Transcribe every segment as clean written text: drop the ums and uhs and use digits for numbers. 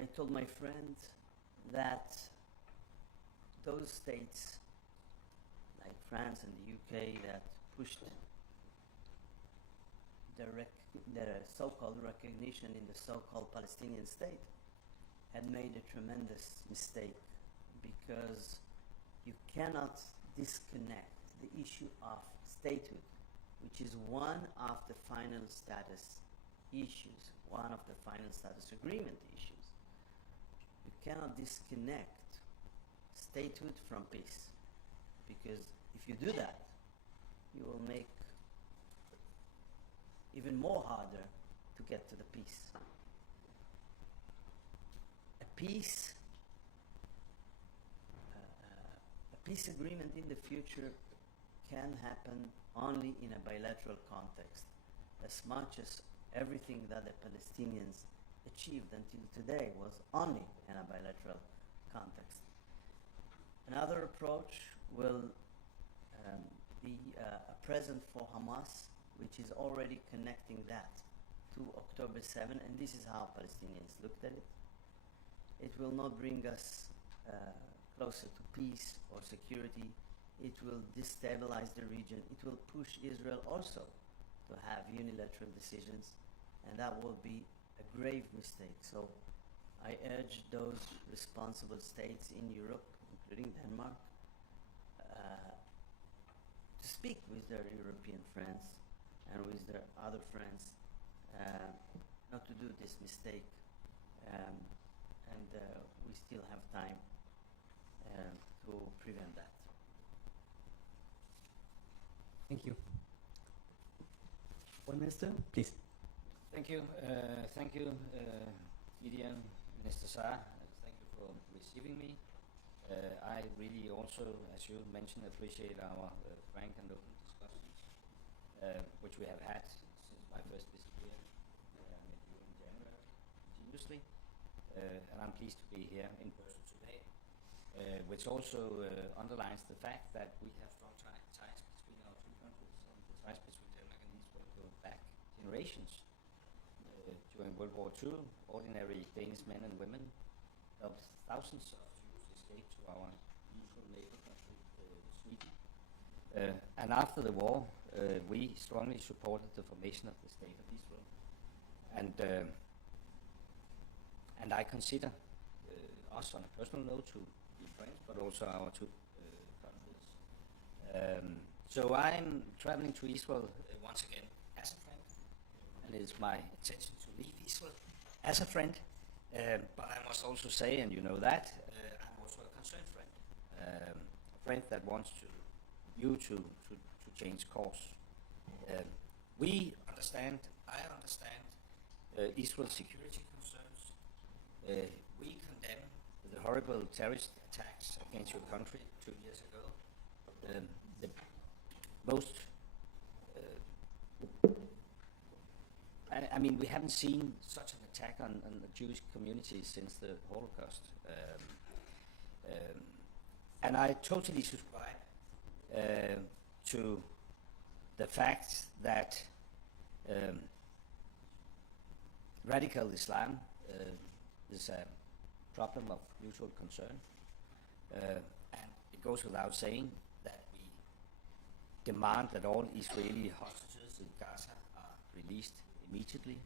I told my friend that those states like France and the UK that pushed the so-called recognition in the so-called Palestinian state had made a tremendous mistake, because you cannot disconnect the issue of statehood, which is one of the final status issues, one of the final status agreement issues. You cannot disconnect statehood from peace, because if you do that, you will make even more harder to get to the peace. A peace agreement in the future can happen only in a bilateral context, as much as everything that the Palestinians achieved until today was only in a bilateral context. Another approach will be a present for Hamas, which is already connecting that to October 7, and this is how Palestinians looked at it. It will not bring us closer to peace or security. It will destabilize the region. It will push Israel also to have unilateral decisions, and that will be a grave mistake. So I urge those responsible states in Europe, including Denmark, to speak with their European friends and with their other friends, not to do this mistake, and we still have time to prevent that. Thank you. One minister, please. Thank you. Thank you, Gideon, Minister Saar. Thank you for receiving me. I really also, as you mentioned, appreciate our frank and open discussions, which we have had since my first visit here. I met you in January continuously, and I'm pleased to be here in person today, which also underlines the fact that we have strong ties between our two countries, and the ties between Denmark and Israel go back generations. During World War II, ordinary Danish men and women helped thousands of Jews escape to our usual neighbor country, Sweden. And after the war, we strongly supported the formation of the State of Israel. And I consider us on a personal note to be friends, but also our two countries. So I'm traveling to Israel once again as a friend, and it is my intention to leave Israel as a friend. But I must also say, and you know that, I'm also a concerned friend. A friend that wants you to change course. We understand, I understand Israel's security concerns. We condemn the horrible terrorist attacks against your country 2 years ago. The most I mean, we haven't seen such an attack on the Jewish community since the Holocaust. And I totally subscribe to the fact that radical Islam is a problem of mutual concern. And it goes without saying that we demand that all Israeli hostages in Gaza are released immediately,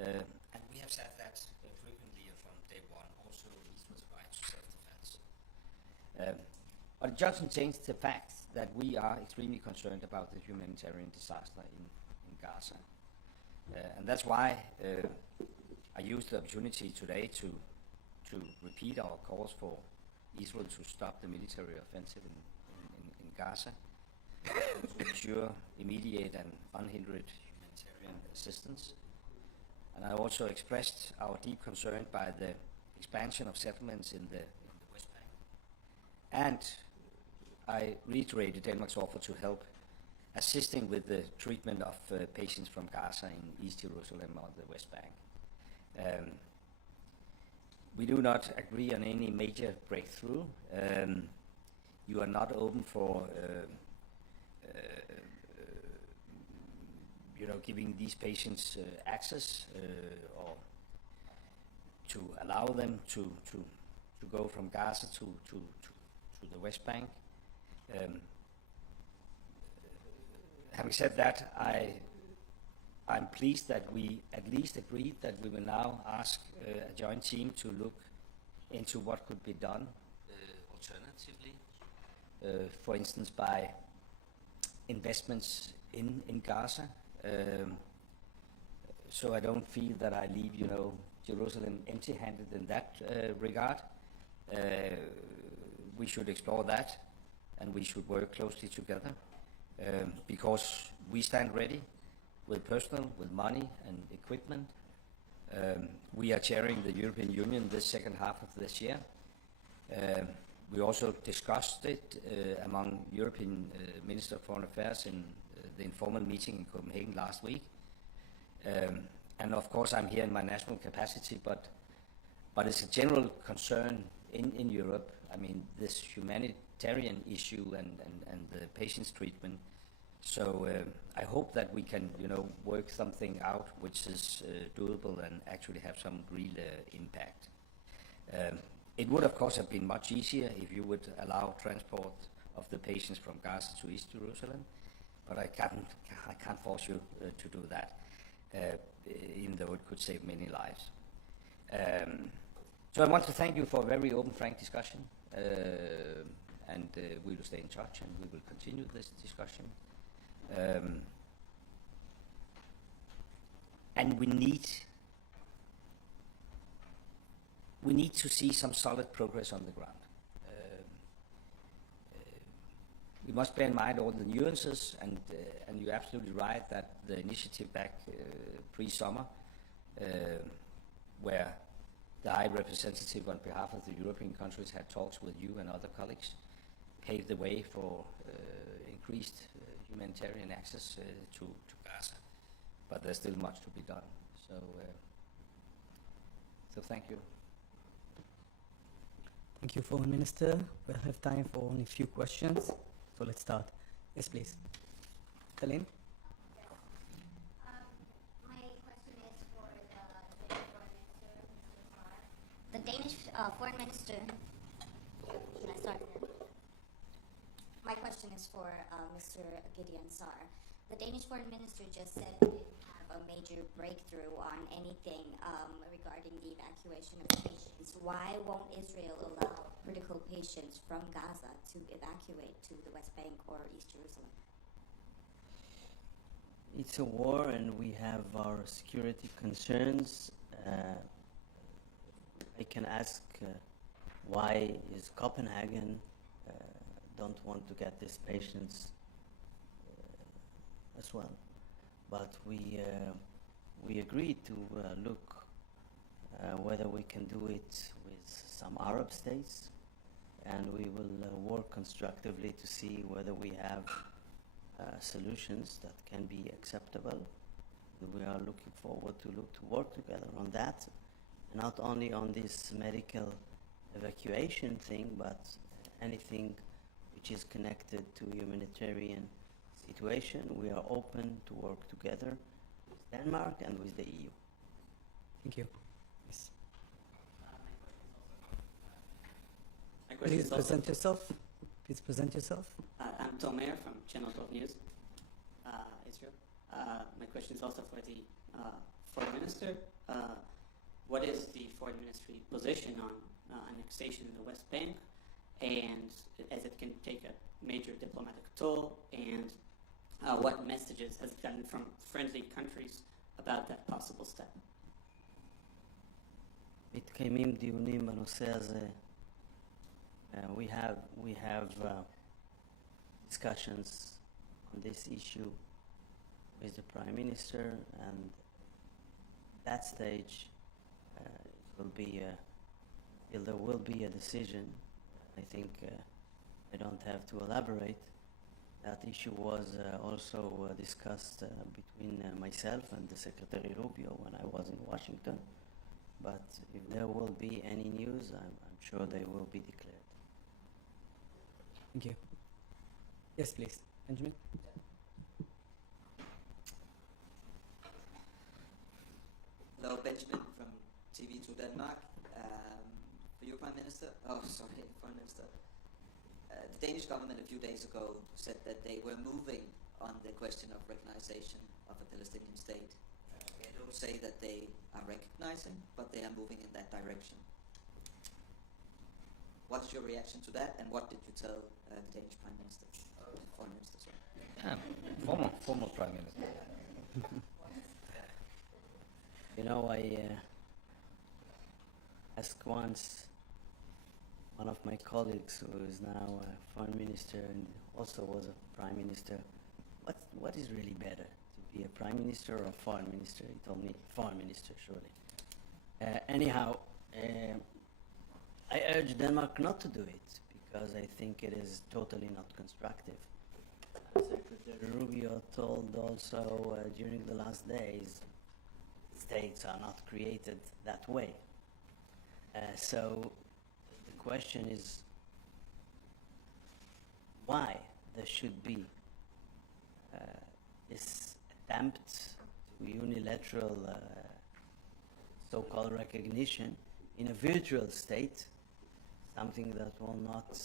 and we have said that frequently from day one, also Israel's right to self-defense. But it doesn't change the fact that we are extremely concerned about the humanitarian disaster in Gaza. And that's why I used the opportunity today to repeat our calls for Israel to stop the military offensive in Gaza, to ensure immediate and unhindered assistance. And I also expressed our deep concern by the expansion of settlements in the West Bank. And I reiterated Denmark's offer to help assisting with the treatment of patients from Gaza in East Jerusalem or the West Bank. We do not agree on any major breakthrough. You are not open for giving these patients access or to allow them to go from Gaza to the West Bank. Having said that, I'm pleased that we at least agreed that we will now ask a joint team to look into what could be done alternatively, for instance by investments in Gaza. So I don't feel that I leave, Jerusalem empty-handed in that regard. We should explore that, and we should work closely together, because we stand ready with personnel, with money and equipment. We are chairing the European Union this second half of this year. We also discussed it among European Minister of Foreign Affairs in the informal meeting in Copenhagen last week. And of course I'm here in my national capacity, but it's a general concern in Europe. I mean, this humanitarian issue and the patient's treatment. So I hope that we can, work something out which is doable and actually have some real impact. It would, of course, have been much easier if you would allow transport of the patients from Gaza to East Jerusalem, but I can't force you to do that, even though it could save many lives. So I want to thank you for a very open, frank discussion, and we will stay in touch and we will continue this discussion. And we need to see some solid progress on the ground. We must bear in mind all the nuances, and you're absolutely right that the initiative back pre-summer, where the High Representative on behalf of the European countries had talks with you and other colleagues, paved the way for increased humanitarian access to Gaza. But there's still much to be done. So thank you. Thank you, Foreign Minister. We'll have time for only a few questions. So let's start. Yes, please. Helene? My question is for the Danish Foreign Minister, Mr. Saar. The Danish Foreign Minister. Should I start there? My question is for Mr. Gideon Saar. The Danish Foreign Minister just said we didn't have a major breakthrough on anything regarding the evacuation of patients. Why won't Israel allow critical patients from Gaza to evacuate to the West Bank or East Jerusalem? It's a war and we have our security concerns. I can ask why is Copenhagen don't want to get these patients as well. But we agreed to look whether we can do it with some Arab states, and we will work constructively to see whether we have solutions that can be acceptable. We are looking forward to work together on that, not only on this medical evacuation thing, but anything which is connected to humanitarian situation. We are open to work together with Denmark and with the EU. Thank you. Yes. My question Please is also present yourself. Please present yourself. I'm Tom Mayer from Channel 12 News, Israel. My question is also for the Foreign Minister. What is the Foreign Ministry position on annexation in the West Bank, and as it can take a major diplomatic toll, and what messages has it gotten from friendly countries about that possible step? מתקיימים דיונים בנושא הזה. We have discussions on this issue with the Prime Minister, and at that stage there will be a decision. I think I don't have to elaborate. That issue was also discussed between myself and the Secretary Rubio when I was in Washington. But if there will be any news, I'm sure they will be declared. Thank you. Yes, please. Benjamin? Hello, Benjamin from TV to Denmark. For you, Prime Minister. Oh, sorry, Foreign Minister. The Danish government a few days ago said that they were moving on the question of recognition of a Palestinian state. They don't say that they are recognizing, but they are moving in that direction. What is your reaction to that, and what did you tell the Danish Prime Minister, Foreign Minister? Sorry. Former Prime Minister. You know, I asked once one of my colleagues who is now a foreign minister and also was a prime minister, what is really better, to be a prime minister or a foreign minister? He told me foreign minister, surely. Anyhow, I urge Denmark not to do it because I think it is totally not constructive. Secretary Rubio told also during the last days, states are not created that way. So the question is why there should be this attempt to unilateral so-called recognition in a virtual state, something that will not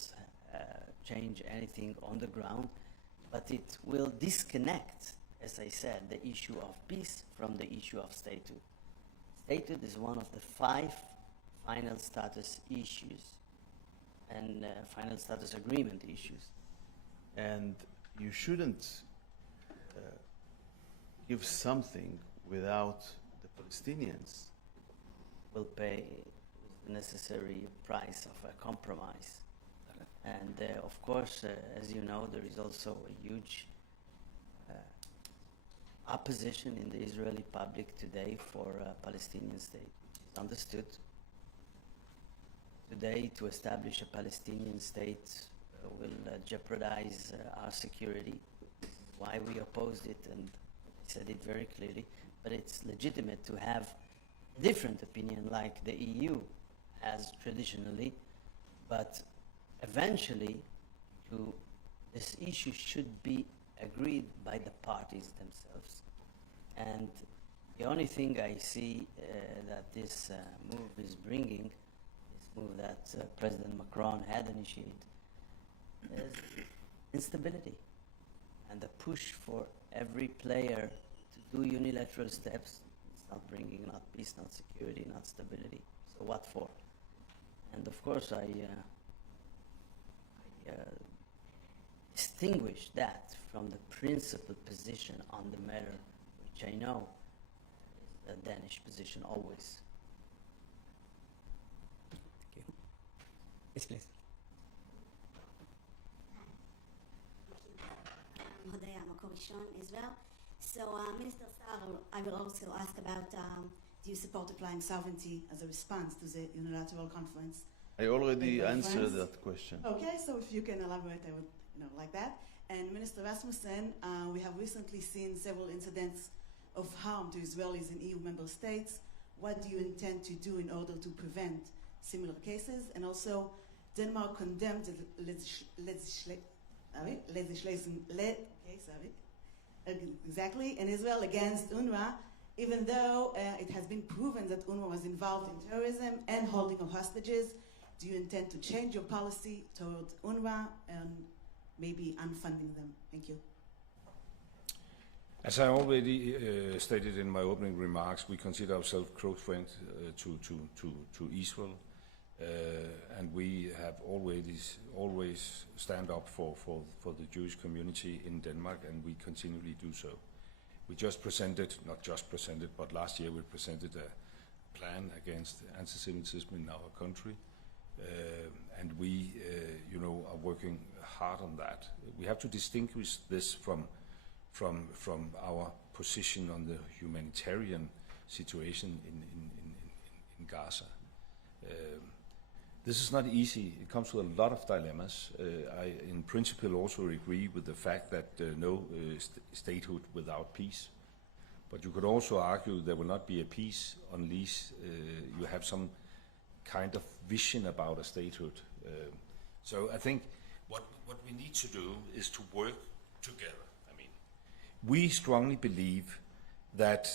change anything on the ground, but it will disconnect, as I said, the issue of peace from the issue of statehood. Statehood is one of the 5 final status issues and final status agreement issues. And you shouldn't give something without the Palestinians Will pay the necessary price of a compromise. And of course, as you know, there is also a huge opposition in the Israeli public today for a Palestinian state. It's understood. Today, to establish a Palestinian state will jeopardize our security. Why we opposed it, and I said it very clearly, but it's legitimate to have different opinion like the EU has traditionally, but eventually this issue should be agreed by the parties themselves. And the only thing I see that this move is bringing, this move that President Macron had initiated, is instability and the push for every player to do unilateral steps. It's not bringing not peace, not security, not stability. So what for? And of course I distinguish that from the principal position on the matter, which I know is the Danish position always. Thank you. Yes, please. Hodaya, I'm a commission as well. So, Minister Saar, I will also ask about do you support applying sovereignty as a response to the unilateral conference? I already answered that question. Okay, so if you can elaborate, I would like that. And Minister Rasmussen, we have recently seen several incidents of harm to Israelis in EU member states. What do you intend to do in order to prevent similar cases? And also, Denmark condemned exactly, in Israel against UNRWA, even though it has been proven that UNRWA was involved in terrorism and holding of hostages. Do you intend to change your policy toward UNRWA and maybe unfunding them? Thank you. As I already stated in my opening remarks, we consider ourselves close friends to Israel, and we have always stand up for the Jewish community in Denmark, and we continually do so. We just presented, not just presented, but last year we presented a plan against anti-Semitism in our country, and we, are working hard on that. We have to distinguish this from our position on the humanitarian situation in Gaza. This is not easy. It comes with a lot of dilemmas. I, in principle, also agree with the fact that no statehood without peace. But you could also argue there will not be a peace unless you have some kind of vision about a statehood. So I think what we need to do is to work together. I mean, we strongly believe that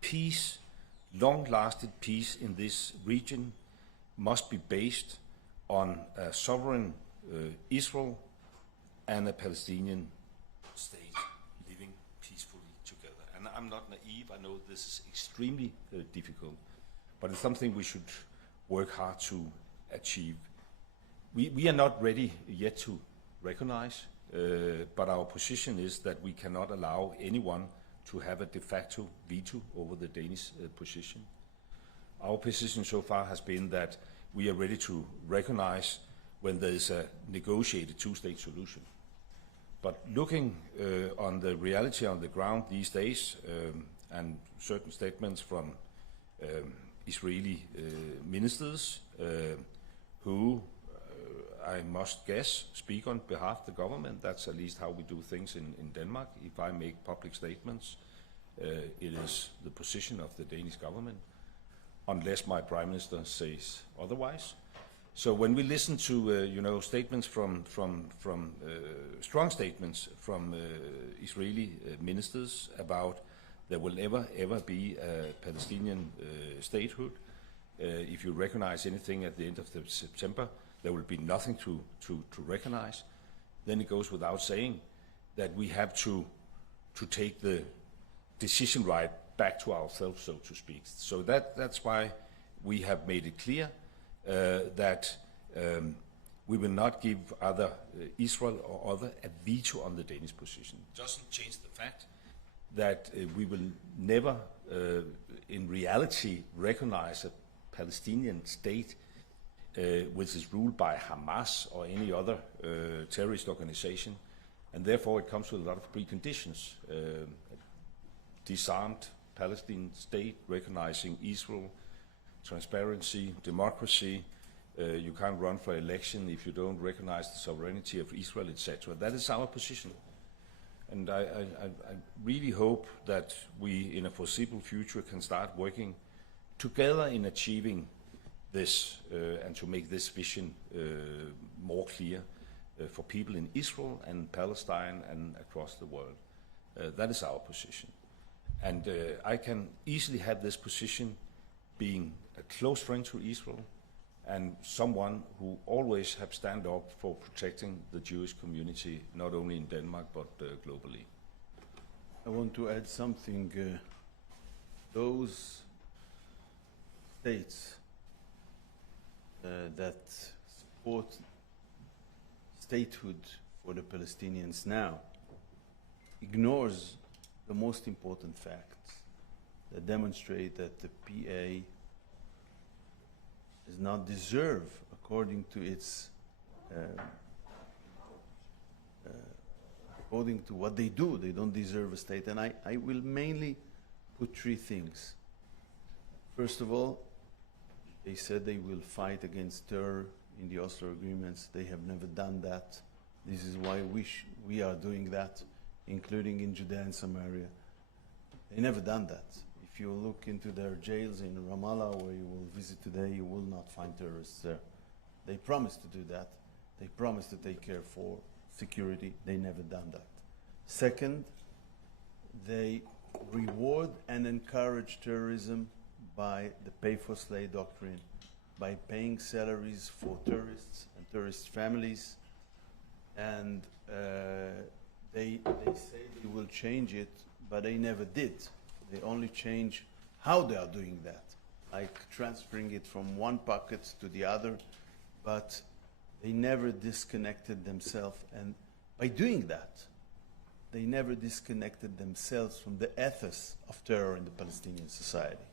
peace long-lasting peace in this region must be based on a sovereign Israel and a Palestinian state living peacefully together. And I'm not naive, I know this is extremely difficult, but it's something we should work hard to achieve. We are not ready yet to recognize, but our position is that we cannot allow anyone to have a de facto veto over the Danish position. Our position so far has been that we are ready to recognize when there is a negotiated two-state solution. But looking on the reality on the ground these days, and certain statements from Israeli ministers who, I must guess, speak on behalf of the government. That's at least how we do things in Denmark. If I make public statements, it is the position of the Danish government, unless my Prime Minister says otherwise. So when we listen to statements from strong statements from Israeli ministers about there will never ever be a Palestinian statehood, if you recognize anything at the end of September, there will be nothing to recognize, then it goes without saying that we have to take the decision right back to ourselves, so to speak. So that's why we have made it clear that we will not give either Israel or other a veto on the Danish position. It doesn't change the fact that we will never, in reality, recognize a Palestinian state which is ruled by Hamas or any other terrorist organization, and therefore it comes with a lot of preconditions. Disarmed Palestinian state, recognizing Israel, transparency, democracy. You can't run for election if you don't recognize the sovereignty of Israel, etc. That is our position. And I really hope that we, in a foreseeable future, can start working together in achieving this and to make this vision more clear for people in Israel and Palestine and across the world. That is our position. And I can easily have this position being a close friend to Israel and someone who always have stand up for protecting the Jewish community, not only in Denmark, but globally. I want to add something. Those states that support statehood for the Palestinians now ignores the most important facts that demonstrate that the PA does not deserve, according to its according to what they do, they don't deserve a state. And I will mainly put three things. First of all, they said they will fight against terror in the Oslo agreements. They have never done that. This is why we are doing that, including in Judea and Samaria. They never done that. If you look into their jails in Ramallah, where you will visit today, you will not find terrorists there. They promised to do that. They promised to take care for security. They never done that. Second, they reward and encourage terrorism by the pay-for-slay doctrine, by paying salaries for terrorists and terrorist families, and they say they will change it, but they never did. They only change how they are doing that, like transferring it from one pocket to the other, but they never disconnected themselves, and by doing that, they never disconnected themselves from the ethos of terror in the Palestinian society.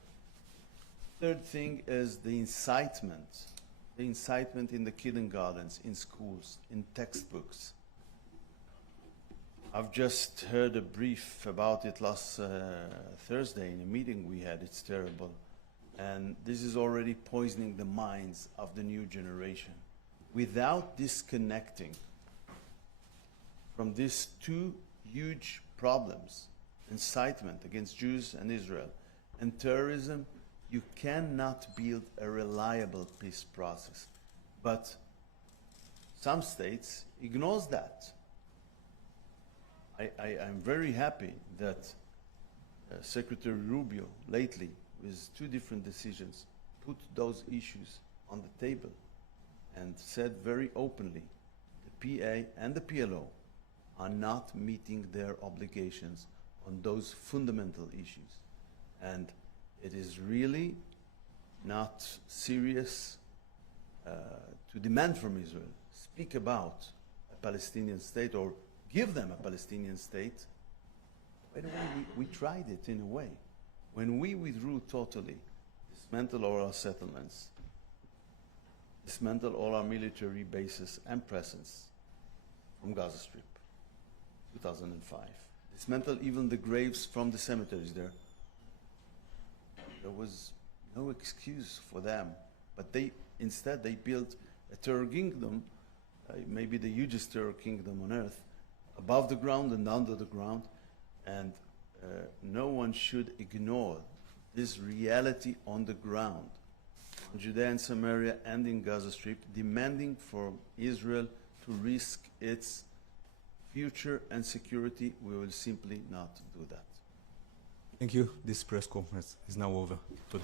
Third thing is the incitement in the kindergartens, in schools, in textbooks. I've just heard a brief about it last Thursday in a meeting we had. It's terrible. And this is already poisoning the minds of the new generation. Without disconnecting from these two huge problems, incitement against Jews and Israel, and terrorism, you cannot build a reliable peace process. But some states ignores that. I'm very happy that Secretary Rubio lately with two different decisions, put those issues on the table and said very openly, the PA and the PLO are not meeting their obligations on those fundamental issues. And it is really not serious to demand from Israel, speak about a Palestinian state or give them a Palestinian state. By the way, we tried it in a way. When we withdrew totally, dismantled all our settlements, dismantled all our military bases and presence from Gaza Strip, 2005, dismantled even the graves from the cemeteries there, there was no excuse for them. But instead they built a terror kingdom, maybe the hugest terror kingdom on earth, above the ground and under the ground. And no one should ignore this reality on the ground, in Judea and Samaria and in Gaza Strip, demanding for Israel to risk its future and security. We will simply not do that. Thank you. This press conference is now over. Today.